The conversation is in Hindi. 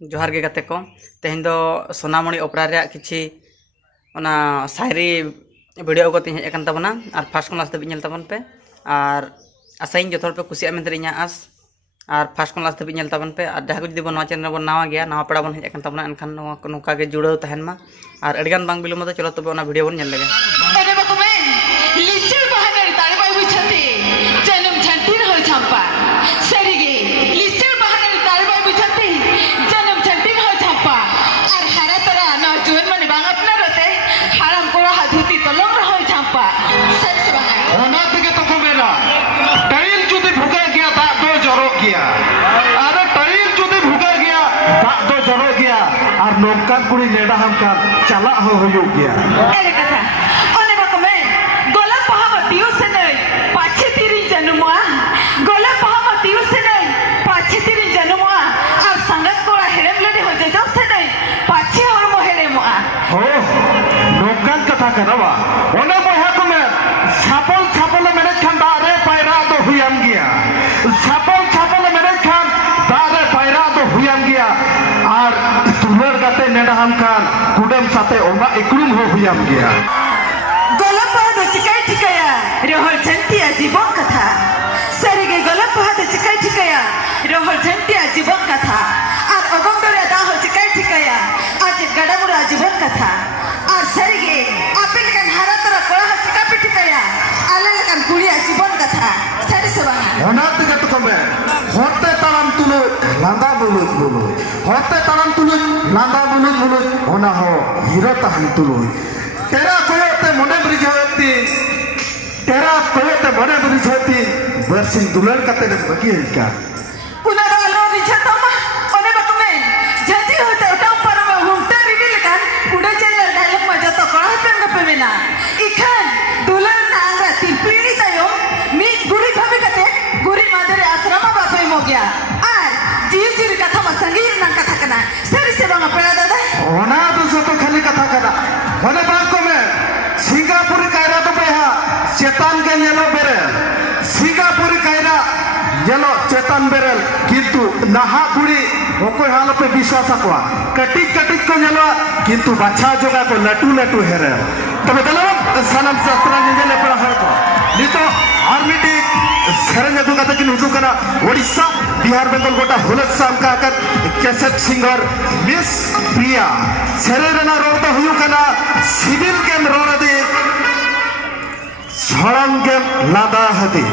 जोहार गे गाते को तेहन दो सोनामणि ओपरा रे किछि ओना शायरी वीडियो को तीन हेजन तबना और फास्ट क्लास दबि नेल तबन पे और आसाइन जो पे कुसिया मेंते इᱧᱟ आस और फास्ट क्लास दबि नेल तबन पे और जहाँ को जुदी बन चैनल बन नावा गया नवा पड़ा बन हेजन तबना एनखान नोका गे जुड़ाव तहन मा और अडिगान बांग बिलम दो चलो तबे ओना वीडियो बन नेल लेगे नौकान कुड़ी नेड़ा हम का चला हो गया अरे कथा ओने बको में गोला पहामतियो से नहीं पाछे तीरी जन्मवा गोला पहामतियो से नहीं पाछे तीरी जन्मवा और संगत को हेरेम लड़ी हो जे जब से नहीं पाछे और मोहेरे मुआ हो नौकान कथा करवा ओने बहा को में छापल मेरे खान दारे पैरा तो हुयम गया छापल मेरे खान दारे पैरा तो हुयम गया और तुलर गाते नेडा हम खान कुडम साथे ओमा इक्रुम हो हुयम गया गोला पहाड़ चिकाई ठिकाया रोहल झंटिया जीवन कथा सरीगे गोला पहाड़ चिकाई ठिकाया रोहल झंटिया जीवन कथा और अगंदरे दाह चिकाई ठिकाया आज गडमुरा जीवन कथा और सरीगे आपिल कान हारातरा कोला चिका पिठिकाया आले कान कुड़िया जीवन कथा सरी सबाना ओना तगे तो कमे होते ताराम तुलो लांदा बुलु होते ताराम तुलो लांदा बुलु ओना हो हीरो तहन तुलो तेरा कोयोते मने ब्रिजवती बरसिंग दुलर कते बकी का कुना वालो रिछतो मा ओने बकमे जति होते उटा पर में हुंटे रिबिल कान उडे चले डायलॉग में जतो कळा पेन गपे मेना इखान दुलर नांगा तीन पीढ़ी तयो मी गुरी भाबे कते गुरी मादरे आश्रम बापे मो गया आर जीव जीव कथा मा संगीर ना कथा कना सरी से बांगा पेड़ा दादा ओना तो जतो खाली कथा कना ओने बाको में सिंगापुर कायरा तो बेहा चेतन के येलो बेरल सिंगापुर कायरा येलो चेतन बेरल किंतु नहा कुड़ी ओको हाल पे विश्वास आकोआ कटिक को येलो किंतु बाछा जोगा को लटू हेरे तबे दलो सनम सत्रा जेले पड़ा हर को नितो आर्मीटी सेरेंज अगु कते किन हुजु कना ओडिशा बिहार बेंगल गोटा हुलस साम का कर कैसेट सिंगर मिस प्रिया सेरेना रोता हुयु कना सिविल केम रोना दे छड़ंग केम लादा हदी